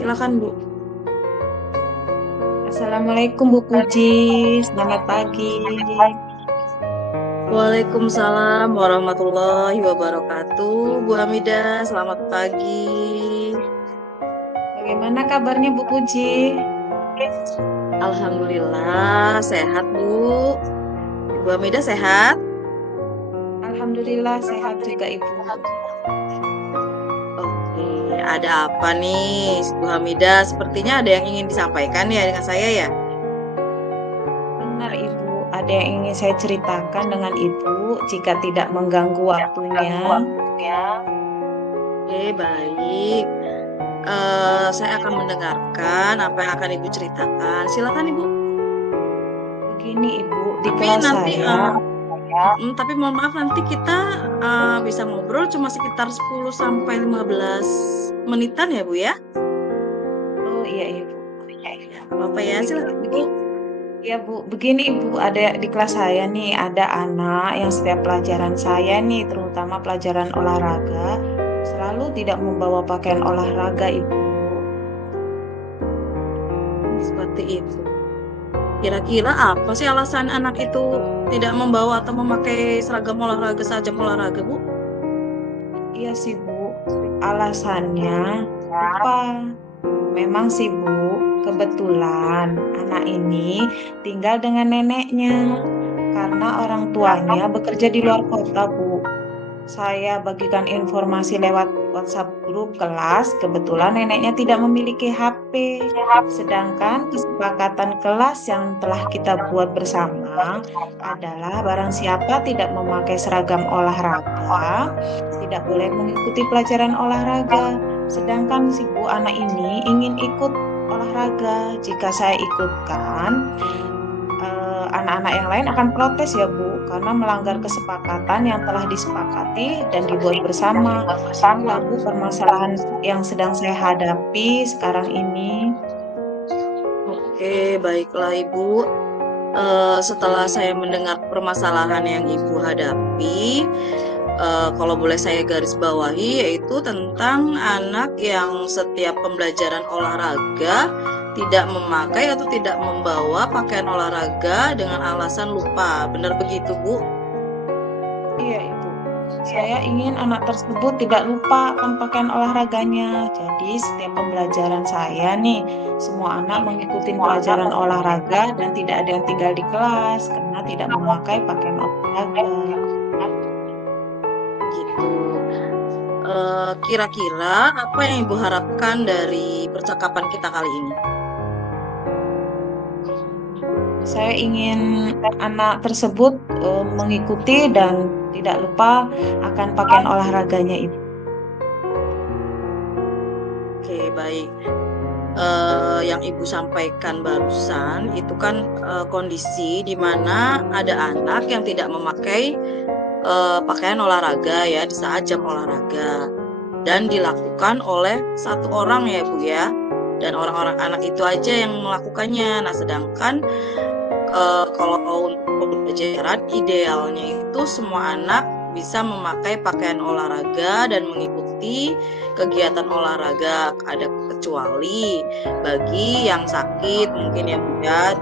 Silakan Bu. Assalamualaikum Bu Puji, selamat pagi. Waalaikumsalam warahmatullahi wabarakatuh. Bu Hamidah, selamat pagi. Bagaimana kabarnya Bu Puji? Alhamdulillah sehat Bu. Bu Hamidah sehat? Alhamdulillah sehat juga Ibu. Oke, ada apa nih Bu Hamidah? Sepertinya ada yang ingin disampaikan ya dengan saya ya? Benar Ibu, ada yang ingin saya ceritakan dengan Ibu jika tidak mengganggu waktunya. Oke, baik. Saya akan mendengarkan apa yang akan Ibu ceritakan. Silakan Ibu. Begini Ibu, di Tapi kelas nanti saya, Tapi mohon maaf nanti kita bisa ngobrol cuma sekitar 10 sampai 15 menitan ya Bu ya? oh iya Ibu. Apa ya? Silakan Bu. Ya Bu, begini Ibu, ada di kelas saya nih, ada anak yang setiap pelajaran saya nih, terutama pelajaran olahraga, selalu tidak membawa pakaian olahraga Ibu. Seperti itu. Kira-kira apa sih alasan anak itu tidak membawa atau memakai seragam olahraga saat jam olahraga Bu? Iya sih Bu, alasannya lupa. Memang sih Bu, kebetulan anak ini tinggal dengan neneknya karena orang tuanya bekerja di luar kota Bu. Saya bagikan informasi lewat WhatsApp grup kelas, kebetulan neneknya tidak memiliki HP. Sedangkan kesepakatan kelas yang telah kita buat bersama adalah barang siapa tidak memakai seragam olahraga, tidak boleh mengikuti pelajaran olahraga. Sedangkan si Bu anak ini ingin ikut olahraga. Jika saya ikutkan, anak-anak yang lain akan protes ya Bu, karena melanggar kesepakatan yang telah disepakati dan dibuat bersama. Inilah Bu permasalahan yang sedang saya hadapi sekarang ini. Oke, baiklah Ibu. Setelah saya mendengar permasalahan yang Ibu hadapi, kalau boleh saya garis bawahi yaitu tentang anak yang setiap pembelajaran olahraga tidak memakai atau tidak membawa pakaian olahraga dengan alasan lupa. Benar begitu, Bu? Iya Ibu, saya ingin anak tersebut tidak lupa akan pakaian olahraganya. Jadi setiap pembelajaran saya nih, semua anak mengikuti pelajaran olahraga dan tidak ada yang tinggal di kelas karena tidak memakai pakaian olahraga. Gitu. Kira-kira apa yang Ibu harapkan dari percakapan kita kali ini? Saya ingin anak tersebut mengikuti dan tidak lupa akan pakaian olahraganya itu. Oke, baik. Yang Ibu sampaikan barusan itu kan kondisi di mana ada anak yang tidak memakai pakaian olahraga ya di saat jam olahraga dan dilakukan oleh satu orang ya Bu ya, dan orang-orang anak itu aja yang melakukannya. Nah sedangkan kalau untuk pembelajaran idealnya itu semua anak bisa memakai pakaian olahraga dan mengikuti kegiatan olahraga, ada kecuali bagi yang sakit mungkin ya Bu ya,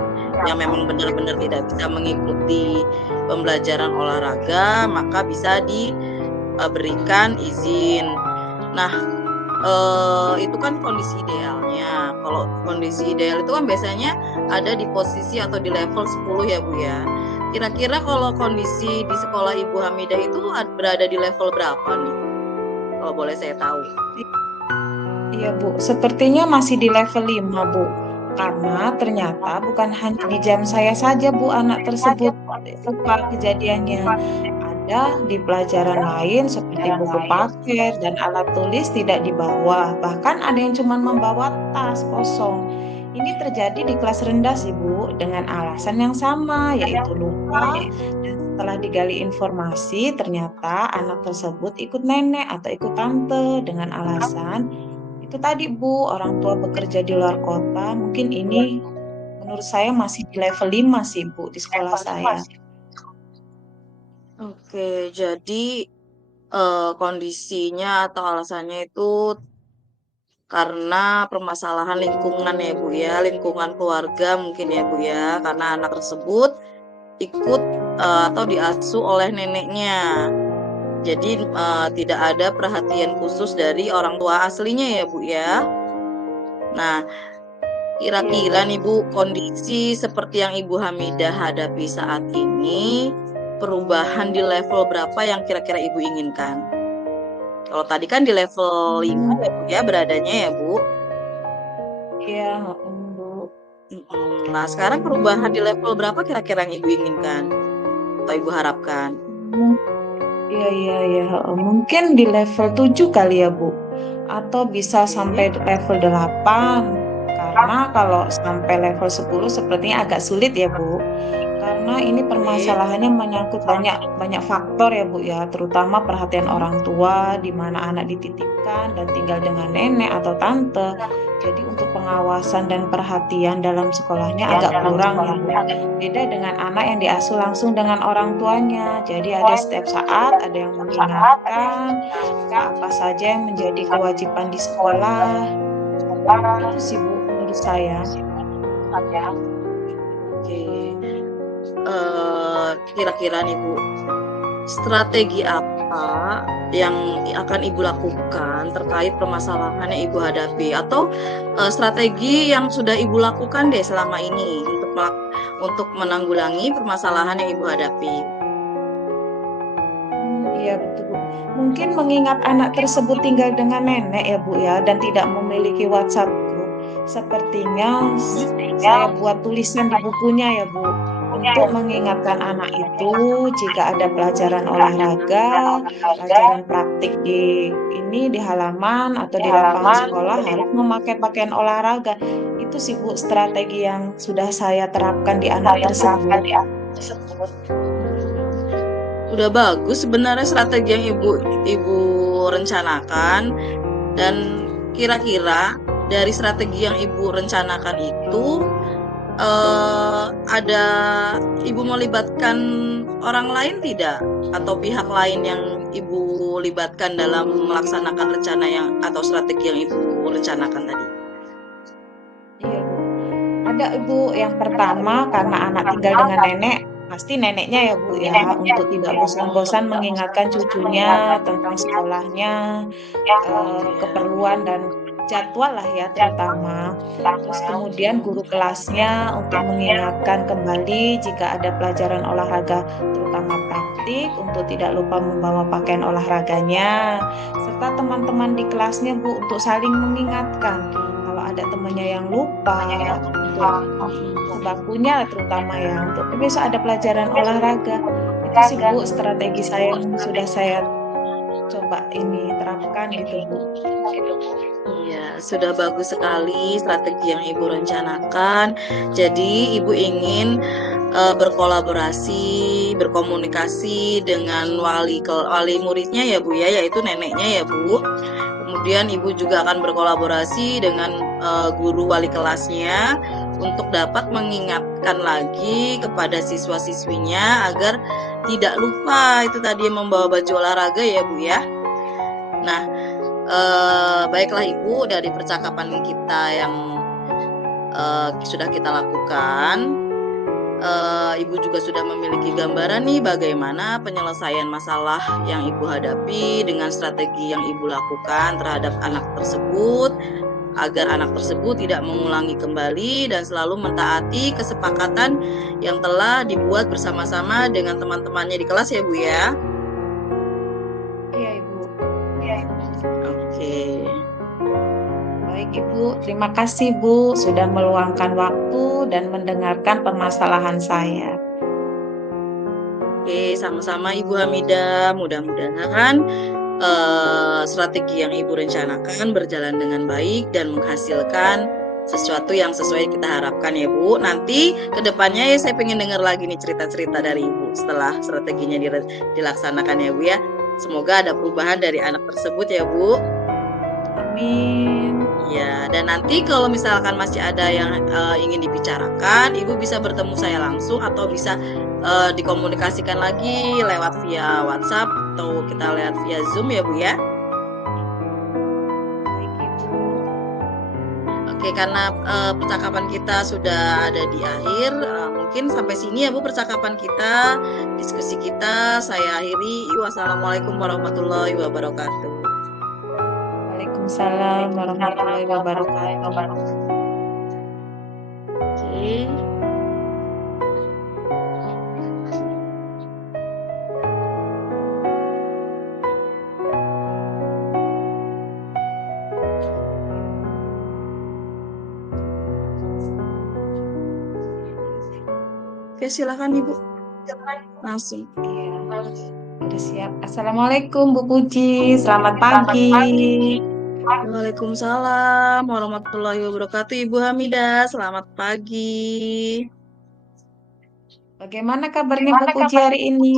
yang memang benar-benar tidak bisa mengikuti pembelajaran olahraga, maka bisa diberikan izin. Nah, itu kan kondisi idealnya. Kalau kondisi ideal itu kan biasanya ada di posisi atau di level 10 ya Bu ya. Kira-kira kalau kondisi di sekolah Ibu Hamidah itu berada di level berapa nih? Kalau boleh saya tahu. Iya Bu, sepertinya masih di level 5 Bu. Karena ternyata bukan hanya di jam saya saja Bu anak tersebut lupa kejadiannya. Ada di pelajaran lain seperti buku paket dan alat tulis tidak dibawa. Bahkan ada yang cuma membawa tas kosong. Ini terjadi di kelas rendah sih Bu, dengan alasan yang sama, yaitu lupa. Dan setelah digali informasi, ternyata anak tersebut ikut nenek atau ikut tante dengan alasan itu tadi Bu, orang tua bekerja di luar kota. Mungkin ini menurut saya masih di level 5 sih Bu di sekolah saya. Oke, jadi kondisinya atau alasannya itu karena permasalahan lingkungan ya Bu ya, lingkungan keluarga mungkin ya Bu ya, karena anak tersebut ikut atau diasuh oleh neneknya. Jadi tidak ada perhatian khusus dari orang tua aslinya ya Bu ya. Nah, kira-kira nih Bu, kondisi seperti yang Ibu Hamidah hadapi saat ini, perubahan di level berapa yang kira-kira Ibu inginkan? Kalau tadi kan di level 5 ya Bu ya beradanya ya Bu. Iya, Bu. Nah, sekarang perubahan di level berapa kira-kira yang Ibu inginkan atau Ibu harapkan? Iya. Mungkin di level 7 kali ya, Bu. Atau bisa sampai level 8. Karena kalau sampai level 10 sepertinya agak sulit ya, Bu. Karena ini permasalahannya menyangkut banyak faktor ya Bu ya, terutama perhatian orang tua, di mana anak dititipkan dan tinggal dengan nenek atau tante. Jadi untuk pengawasan dan perhatian dalam sekolahnya agak kurang ya Bu. Beda dengan anak yang diasuh langsung dengan orang tuanya. Jadi ada setiap saat ada yang mengingatkan apa saja yang menjadi kewajiban di sekolah. Itu sih Bu menurut saya. Oke. Kira-kira nih Bu, strategi apa yang akan Ibu lakukan terkait permasalahan yang Ibu hadapi, atau strategi yang sudah Ibu lakukan deh selama ini untuk menanggulangi permasalahan yang Ibu hadapi? Iya betul Bu. Mungkin mengingat anak tersebut tinggal dengan nenek ya Bu ya dan tidak memiliki WhatsApp group. Sepertinya saya buat tulisan di bukunya ya Bu untuk mengingatkan anak itu jika ada pelajaran olahraga, pelajaran praktik di halaman atau di lapangan sekolah harus memakai pakaian olahraga. Itu sih Bu strategi yang sudah saya terapkan di anak tersebut. Udah bagus sebenarnya strategi yang Ibu rencanakan, dan kira-kira dari strategi yang Ibu rencanakan itu ada Ibu melibatkan orang lain tidak, atau pihak lain yang Ibu libatkan dalam melaksanakan rencana atau strategi yang Ibu rencanakan tadi? Iya, Bu. Ada Ibu, yang pertama karena anak tinggal dengan nenek, pasti neneknya ya Bu ya, untuk tidak bosan-bosan mengingatkan cucunya tentang sekolahnya, keperluan dan jadwal lah ya terutama. Terus kemudian guru kelasnya untuk mengingatkan kembali jika ada pelajaran olahraga terutama praktik untuk tidak lupa membawa pakaian olahraganya. Serta teman-teman di kelasnya Bu untuk saling mengingatkan kalau ada temannya yang lupa untuk sebakunya terutama ya untuk besok ada pelajaran olahraga. Itu sih Bu strategi saya yang sudah saya coba ini terapkan gitu Bu. Iya, sudah bagus sekali strategi yang Ibu rencanakan. Jadi Ibu ingin berkolaborasi, berkomunikasi dengan wali muridnya ya Bu ya, yaitu neneknya ya Bu. Kemudian Ibu juga akan berkolaborasi dengan guru wali kelasnya untuk dapat mengingatkan lagi kepada siswa-siswinya agar tidak lupa itu tadi membawa baju olahraga ya Bu ya. Nah, baiklah Ibu, dari percakapan kita yang sudah kita lakukan, Ibu juga sudah memiliki gambaran nih bagaimana penyelesaian masalah yang Ibu hadapi dengan strategi yang Ibu lakukan terhadap anak tersebut, agar anak tersebut tidak mengulangi kembali dan selalu mentaati kesepakatan yang telah dibuat bersama-sama dengan teman-temannya di kelas ya Bu ya. Iya Ibu. Oke. Baik Ibu, terima kasih Bu sudah meluangkan waktu dan mendengarkan permasalahan saya. Oke, sama-sama Ibu Hamidah. Mudah-mudahan strategi yang Ibu rencanakan berjalan dengan baik dan menghasilkan sesuatu yang sesuai kita harapkan ya Bu. Nanti kedepannya ya saya pengen dengar lagi nih cerita-cerita dari Ibu setelah strateginya dilaksanakan ya Bu ya. Semoga ada perubahan dari anak tersebut ya Bu. Amin. Ya, dan nanti kalau misalkan masih ada yang ingin dibicarakan, Ibu bisa bertemu saya langsung atau bisa dikomunikasikan lagi lewat via WhatsApp atau kita lihat via Zoom ya Bu ya. Baik Ibu. Oke, karena percakapan kita sudah ada di akhir, mungkin sampai sini ya Bu percakapan kita, diskusi kita. Saya akhiri. Wassalamualaikum warahmatullahi wabarakatuh. Waalaikumsalam warahmatullahi wabarakatuh. Oke. Oke, silakan Ibu. Langsung. Iya, udah siap. Assalamualaikum Bu Puji, selamat pagi. Waalaikumsalam warahmatullahi wabarakatuh. Ibu Hamidah, selamat pagi. Bagaimana kabarnya Bu Puji hari ini?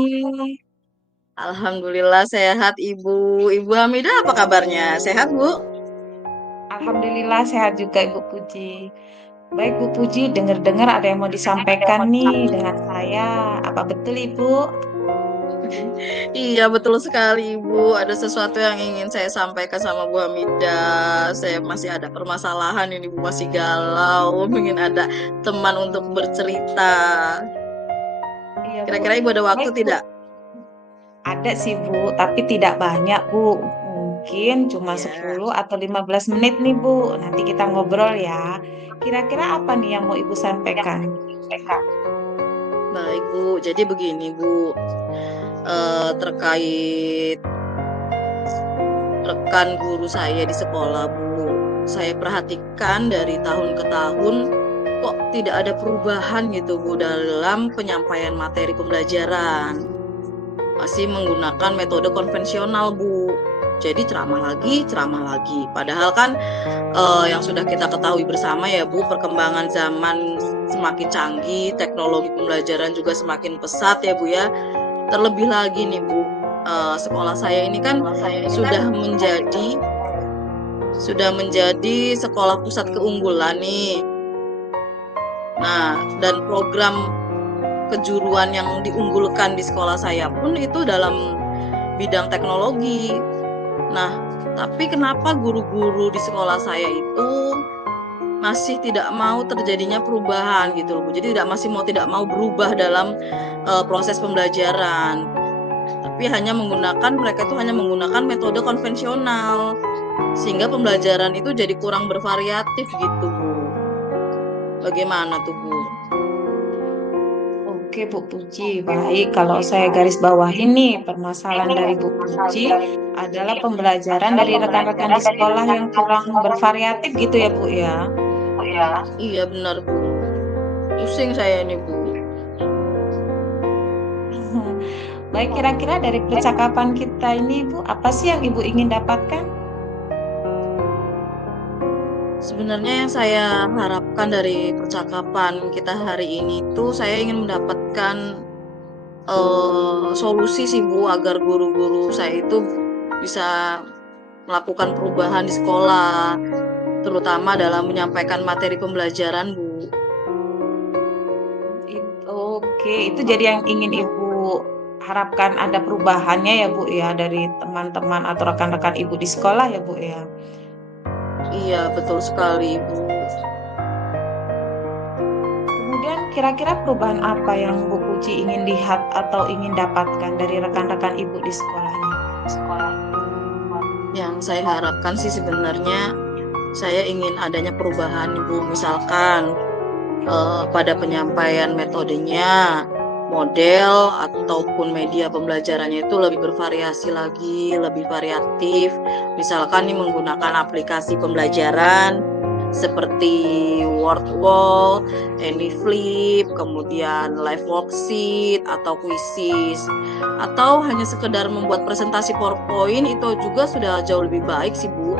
Alhamdulillah sehat Ibu. Ibu Hamidah apa kabarnya? Sehat Bu? Alhamdulillah sehat juga Ibu Puji. Baik Bu Puji, dengar-dengar ada yang mau disampaikan nih dengan saya. Apa betul Ibu? Iya betul sekali Ibu. Ada sesuatu yang ingin saya sampaikan sama Bu Hamidah. Saya masih ada permasalahan ini Bu, masih galau. Ingin ada teman untuk bercerita. Iya Bu. Kira-kira Ibu ada waktu Baik, Bu. tidak? Ada sih Bu, tapi tidak banyak Bu. Mungkin cuma Ya. 10 atau 15 menit nih Bu. Nanti kita ngobrol ya. Kira-kira apa nih yang mau Ibu sampaikan? Baik Bu, jadi begini Bu. Terkait rekan guru saya di sekolah Bu, saya perhatikan dari tahun ke tahun kok tidak ada perubahan gitu Bu dalam penyampaian materi pembelajaran, masih menggunakan metode konvensional Bu. Jadi ceramah lagi, padahal kan yang sudah kita ketahui bersama ya Bu, perkembangan zaman semakin canggih, teknologi pembelajaran juga semakin pesat ya Bu ya. Terlebih lagi nih Bu, sekolah saya ini kan sudah menjadi sekolah pusat keunggulan nih. Nah, dan program kejuruan yang diunggulkan di sekolah saya pun itu dalam bidang teknologi. Nah, tapi kenapa guru-guru di sekolah saya itu masih tidak mau terjadinya perubahan gitu loh Bu. Jadi tidak mau berubah dalam proses pembelajaran. Tapi mereka itu hanya menggunakan metode konvensional. Sehingga pembelajaran itu jadi kurang bervariatif gitu Bu. Bagaimana tuh Bu? Oke Bu Puji, baik. Kalau saya garis bawah ini permasalahan dari Bu Puji adalah pembelajaran dari rekan-rekan di sekolah yang kurang bervariatif gitu ya Bu ya. Iya benar Bu. Pusing saya ini Bu. Baik, kira-kira dari percakapan kita ini Bu, apa sih yang Ibu ingin dapatkan? Sebenarnya yang saya harapkan dari percakapan kita hari ini tuh saya ingin mendapatkan solusi sih Bu, agar guru-guru saya itu bisa melakukan perubahan di sekolah, terutama dalam menyampaikan materi pembelajaran Bu. Oke, itu jadi yang ingin Ibu harapkan ada perubahannya ya Bu ya dari teman-teman atau rekan-rekan Ibu di sekolah ya Bu ya. Iya betul sekali Bu. Kemudian kira-kira perubahan apa yang Bu Puji ingin lihat atau ingin dapatkan dari rekan-rekan Ibu di sekolahnya? Yang saya harapkan sih sebenarnya saya ingin adanya perubahan Bu, misalkan pada penyampaian metodenya, model ataupun media pembelajarannya itu lebih bervariasi lagi, lebih variatif. Misalkan nih menggunakan aplikasi pembelajaran seperti Wordwall, AnyFlip, kemudian Live Worksheet atau Quizzes, atau hanya sekedar membuat presentasi PowerPoint itu juga sudah jauh lebih baik sih Bu,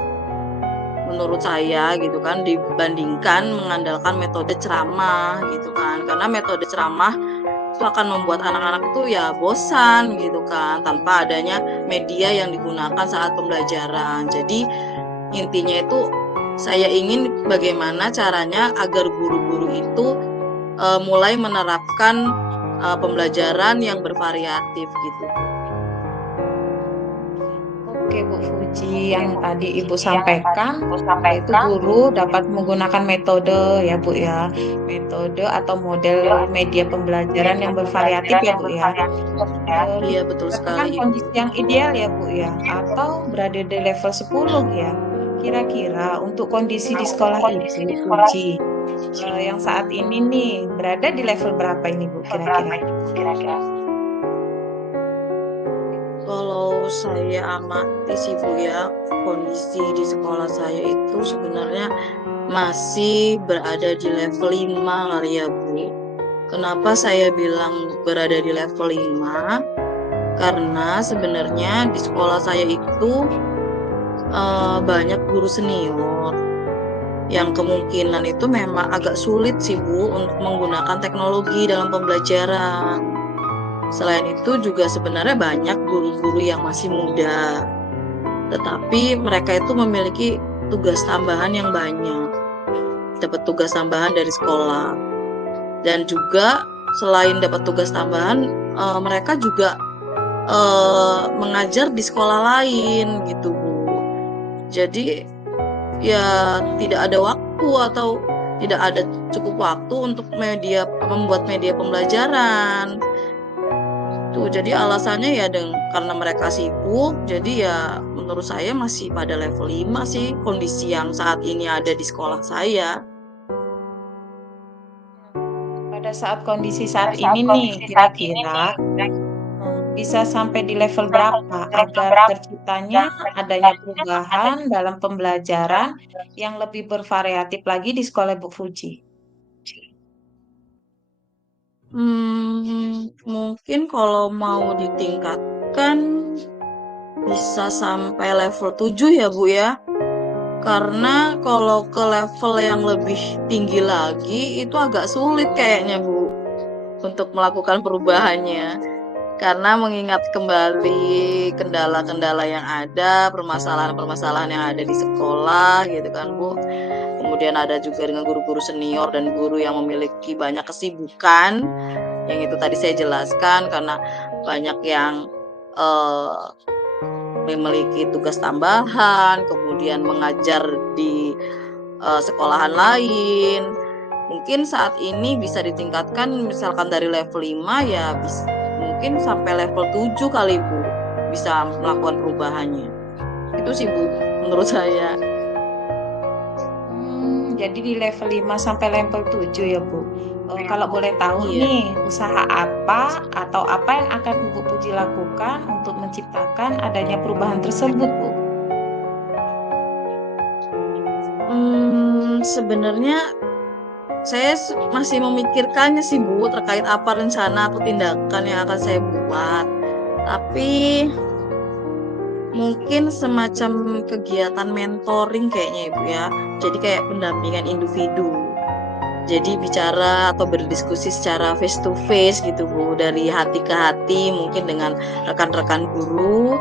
menurut saya gitu kan, dibandingkan mengandalkan metode ceramah gitu kan, karena metode ceramah itu akan membuat anak-anak itu ya bosan gitu kan, tanpa adanya media yang digunakan saat pembelajaran. Jadi intinya itu saya ingin bagaimana caranya agar guru-guru itu mulai menerapkan pembelajaran yang bervariatif gitu. Oke Bu Fuji, yang tadi Ibu sampaikan, yaitu guru dapat menggunakan metode ya Bu ya, metode atau model media pembelajaran yang bervariatif ya Bu ya. Iya, betul sekali, Diperhatikan Ibu. kondisi yang ideal ya Bu ya, atau berada di level 10 ya. Kira-kira untuk kondisi di sekolah Ibu Puji, yang saat ini nih berada di level berapa ini Bu kira-kira? Kalau saya amati sih Bu ya, kondisi di sekolah saya itu sebenarnya masih berada di level 5 kali ya Bu. Kenapa saya bilang berada di level 5? Karena sebenarnya di sekolah saya itu banyak guru senior yang kemungkinan itu memang agak sulit sih Bu untuk menggunakan teknologi dalam pembelajaran. Selain itu juga sebenarnya banyak guru-guru yang masih muda, tetapi mereka itu memiliki tugas tambahan yang banyak, dapat tugas tambahan dari sekolah. Dan juga selain dapat tugas tambahan, mereka juga mengajar di sekolah lain gitu Bu. Jadi ya tidak ada waktu atau tidak ada cukup waktu untuk membuat media pembelajaran. Tuh, jadi alasannya ya karena mereka sibuk, jadi ya menurut saya masih pada level 5 sih kondisi yang saat ini ada di sekolah saya. Pada saat kondisi saat ini nih, kira-kira bisa sampai di level berapa agar terciptanya adanya perubahan dalam pembelajaran yang lebih bervariatif lagi di sekolah Bu Fuji? Mungkin kalau mau ditingkatkan bisa sampai level 7 ya Bu ya. Karena kalau ke level yang lebih tinggi lagi itu agak sulit kayaknya Bu untuk melakukan perubahannya. Karena mengingat kembali kendala-kendala yang ada, permasalahan-permasalahan yang ada di sekolah gitu kan Bu. Kemudian ada juga dengan guru-guru senior dan guru yang memiliki banyak kesibukan, yang itu tadi saya jelaskan karena banyak yang memiliki tugas tambahan, kemudian mengajar di sekolahan lain. Mungkin saat ini bisa ditingkatkan misalkan dari level 5 ya mungkin sampai level 7 kali Bu bisa melakukan perubahannya. Itu sih Bu menurut saya. Jadi di level 5 sampai level 7 ya Bu. Kalau boleh tahu Iya. nih, usaha apa atau apa yang akan Ibu Puji lakukan untuk menciptakan adanya perubahan tersebut Bu? Sebenarnya saya masih memikirkannya sih Bu terkait apa rencana atau tindakan yang akan saya buat. Tapi mungkin semacam kegiatan mentoring kayaknya Ibu ya. Jadi kayak pendampingan individu. Jadi bicara atau berdiskusi secara face to face gitu Bu, dari hati ke hati mungkin dengan rekan-rekan guru,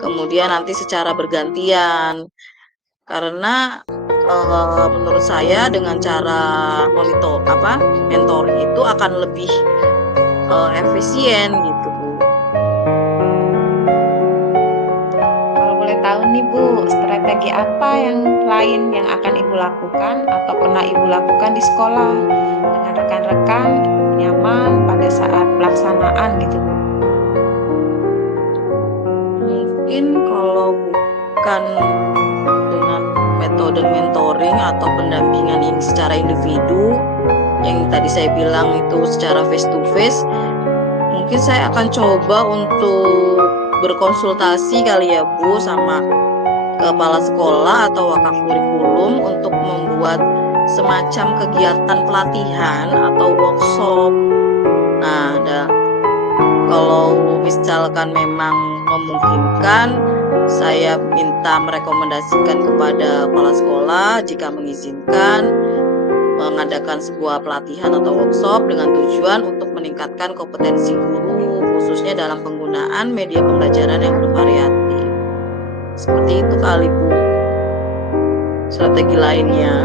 kemudian nanti secara bergantian. Karena menurut saya dengan cara mentoring itu akan lebih efisien gitu Bu. Kalau boleh tahu nih Bu, strategi apa yang lain yang akan Ibu lakukan atau pernah Ibu lakukan di sekolah dengan rekan-rekan nyaman pada saat pelaksanaan gitu Bu? Mungkin kalau bukan dengan metode mentoring atau pendampingan ini secara individu, yang tadi saya bilang itu secara face to face, mungkin saya akan coba untuk berkonsultasi kali ya Bu sama kepala sekolah atau wakaf kurikulum untuk membuat semacam kegiatan pelatihan atau workshop. Nah, kalau misalkan memang memungkinkan, saya minta merekomendasikan kepada kepala sekolah jika mengizinkan mengadakan sebuah pelatihan atau workshop dengan tujuan untuk meningkatkan kompetensi guru khususnya dalam penggunaan media pembelajaran yang bervariatif. Seperti itu kali Bu strategi lainnya.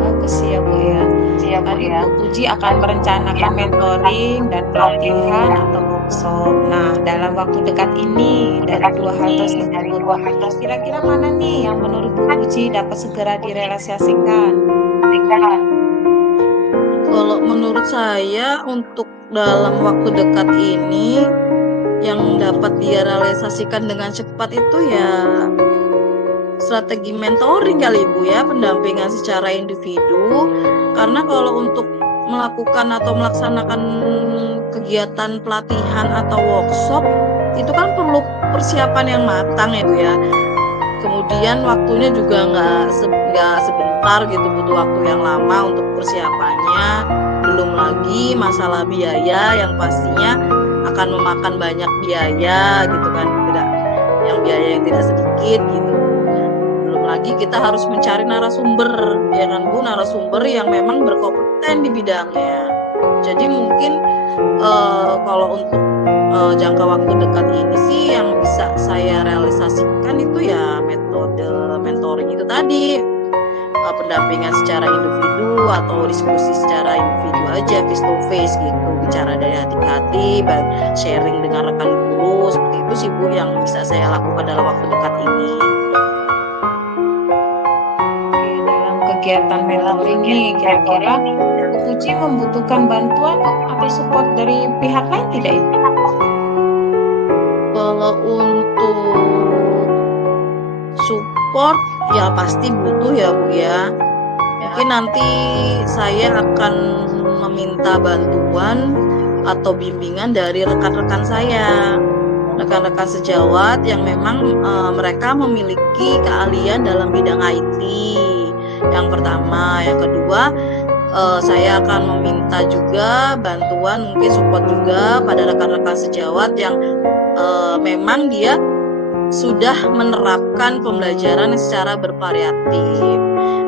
Bagus ya Bu ya. Tadi Bu Puji akan merencanakan mentoring dan pelatihan atau workshop. Nah, dalam waktu dekat ini dari dua hal tersebut, kira-kira mana nih yang menurut Bu Puji dapat segera direalisasikan? Kalau menurut saya untuk dalam waktu dekat ini yang dapat direalisasikan dengan cepat itu ya strategi mentoring kali Ibu ya, pendampingan secara individu. Karena kalau untuk melakukan atau melaksanakan kegiatan pelatihan atau workshop itu kan perlu persiapan yang matang ya Bu ya. Kemudian waktunya juga nggak sebentar gitu, butuh waktu yang lama untuk persiapannya. Belum lagi masalah biaya yang pastinya akan memakan banyak biaya gitu kan, biaya yang tidak sedikit gitu. Belum lagi kita harus mencari narasumber, ya kan Bu, narasumber yang memang berkompeten di bidangnya. Jadi mungkin kalau untuk jangka waktu dekat ini sih yang bisa saya realisasikan itu ya metode mentoring itu tadi, pendampingan secara individu atau diskusi secara individu aja, face to face gitu, bicara dari hati ke hati, sharing dengan rekan guru, seperti itu sih Bu yang bisa saya lakukan dalam waktu dekat ini. Oke, dalam kegiatan mentoring ini, kira-kira Bu Puji membutuhkan bantuan atau support dari pihak lain tidak itu? Kalau untuk support ya pasti butuh ya Bu ya. Mungkin nanti saya akan meminta bantuan atau bimbingan dari rekan-rekan saya, rekan-rekan sejawat yang memang mereka memiliki keahlian dalam bidang IT. Yang pertama, yang kedua saya akan meminta juga bantuan, mungkin support juga pada rekan-rekan sejawat yang memang dia sudah menerapkan pembelajaran secara bervariatif.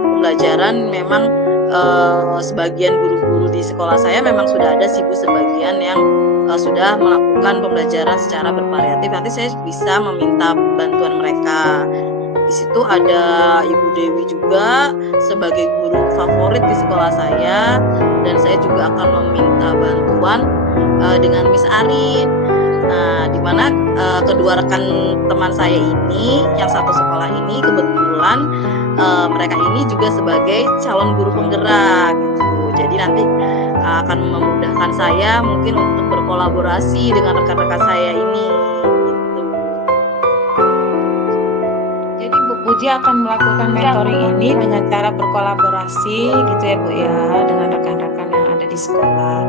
Pembelajaran memang sebagian guru-guru di sekolah saya memang sudah ada sih Bu, sebagian yang sudah melakukan pembelajaran secara bervariatif. Nanti saya bisa meminta bantuan mereka. Di situ ada Ibu Dewi juga sebagai guru favorit di sekolah saya, dan saya juga akan meminta bantuan dengan Miss Arin. Nah, di mana kedua rekan teman saya ini, yang satu sekolah ini kebetulan mereka ini juga sebagai calon guru penggerak gitu. Jadi nanti akan memudahkan saya mungkin untuk berkolaborasi dengan rekan-rekan saya ini. Jadi Bu Puji akan melakukan mentoring ini dengan cara berkolaborasi gitu ya Bu ya, dengan rekan-rekan yang ada di sekolah.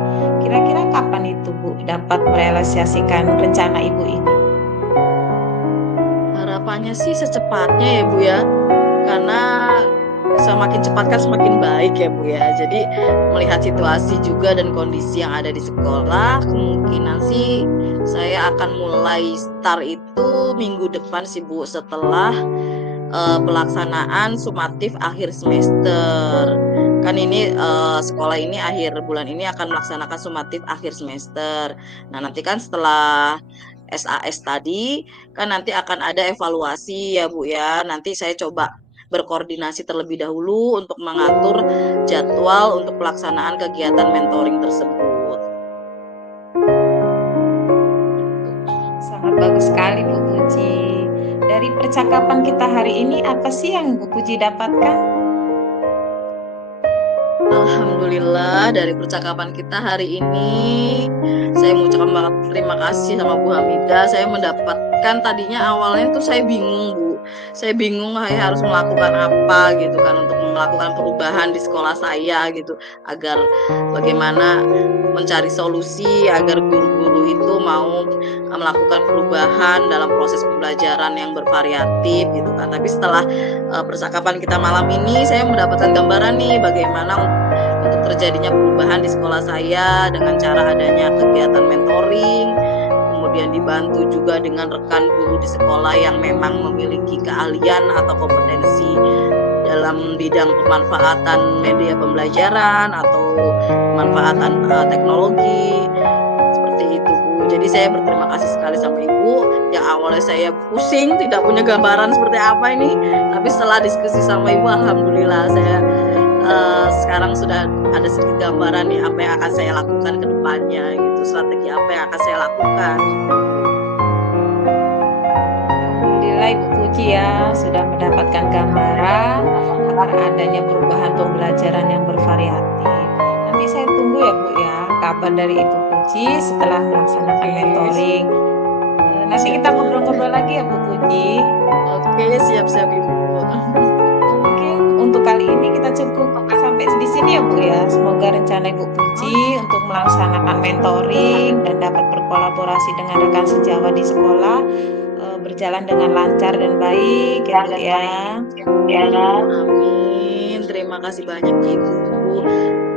Kira-kira kapan itu Bu dapat merealisasikan rencana Ibu ini? Harapannya sih secepatnya ya Bu ya, karena semakin cepat kan semakin baik ya Bu ya. Jadi melihat situasi juga dan kondisi yang ada di sekolah, kemungkinan sih saya akan mulai start itu minggu depan sih Bu, setelah pelaksanaan sumatif akhir semester. Kan ini sekolah ini akhir bulan ini akan melaksanakan sumatif akhir semester. Nah, nanti kan setelah SAS tadi kan nanti akan ada evaluasi ya Bu ya. Nanti saya coba berkoordinasi terlebih dahulu untuk mengatur jadwal untuk pelaksanaan kegiatan mentoring tersebut. Sangat bagus sekali Bu Puji. Dari percakapan kita hari ini, apa sih yang Bu Puji dapatkan? Alhamdulillah dari percakapan kita hari ini saya mengucapkan banget terima kasih sama Bu Hamidah. Saya mendapatkan tadinya awalnya tuh saya bingung Bu. Saya bingung saya harus melakukan apa gitu kan untuk melakukan perubahan di sekolah saya gitu, agar bagaimana mencari solusi agar guru-guru itu mau melakukan perubahan dalam proses pembelajaran yang bervariatif gitu kan. Tapi setelah percakapan kita malam ini saya mendapatkan gambaran nih bagaimana untuk terjadinya perubahan di sekolah saya dengan cara adanya kegiatan mentoring, kemudian dibantu juga dengan rekan guru di sekolah yang memang memiliki keahlian atau kompetensi dalam bidang pemanfaatan media pembelajaran atau pemanfaatan teknologi, seperti itu Bu. Jadi saya berterima kasih sekali sama Ibu yang awalnya saya pusing tidak punya gambaran seperti apa ini, tapi setelah diskusi sama Ibu alhamdulillah saya sekarang sudah ada sedikit gambaran nih apa yang akan saya lakukan ke depannya gitu, strategi apa yang akan saya lakukan. Alhamdulillah Ibu Puji ya sudah mendapatkan gambaran akan adanya perubahan pembelajaran yang bervariatif. Nanti saya tunggu ya Bu ya kabar dari Ibu Puji setelah melaksanakan mentoring. Nanti kita ngobrol-ngobrol lagi ya Bu Puji. Oke, siap-siap Ibu. Mungkin untuk kali ini kita cukup sampai di sini ya Bu ya. Semoga rencana Ibu Puji untuk melaksanakan mentoring dan dapat berkolaborasi dengan rekan sejawat di sekolah berjalan dengan lancar dan baik ya Bu ya. Amin. Terima kasih banyak Ibu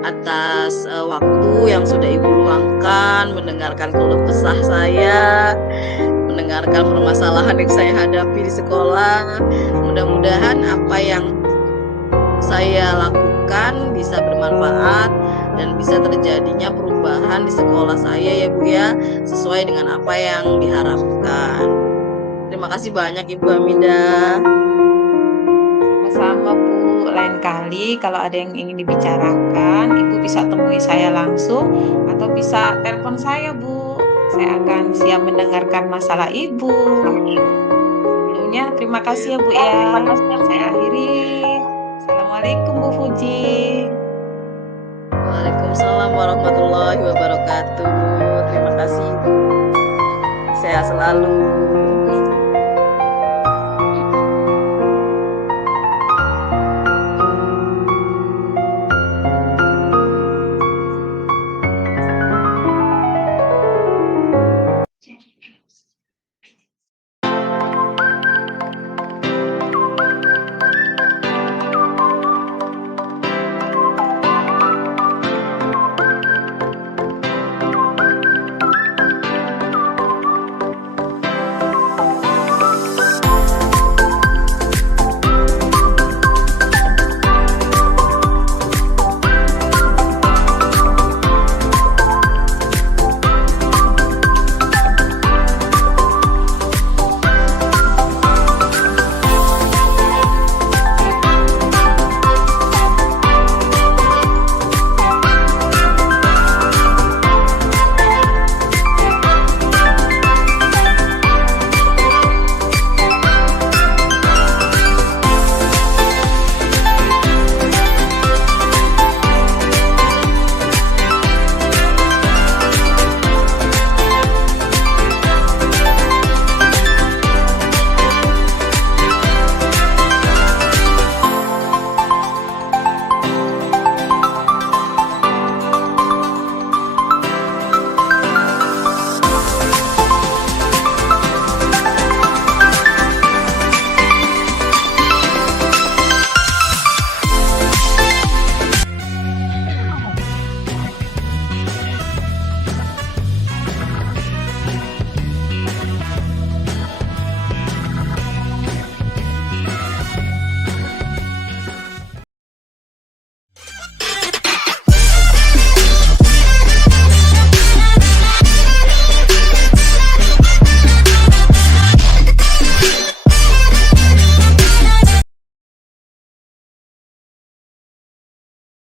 atas waktu yang sudah Ibu luangkan mendengarkan keluh kesah saya, mendengarkan permasalahan yang saya hadapi di sekolah. Mudah-mudahan apa yang saya lakukan bisa bermanfaat dan bisa terjadinya perubahan di sekolah saya ya Bu ya, sesuai dengan apa yang diharapkan. Terima kasih banyak Ibu Hamidah. Sama-sama Bu, lain kali kalau ada yang ingin dibicarakan, Ibu bisa temui saya langsung atau bisa telepon saya Bu. Saya akan siap mendengarkan masalah Ibu. Sebelumnya terima kasih ya Bu ya. Saya akhiri. Assalamualaikum Bu Puji. Waalaikumsalam warahmatullahi wabarakatuh. Terima kasih Ibu. Sehat selalu.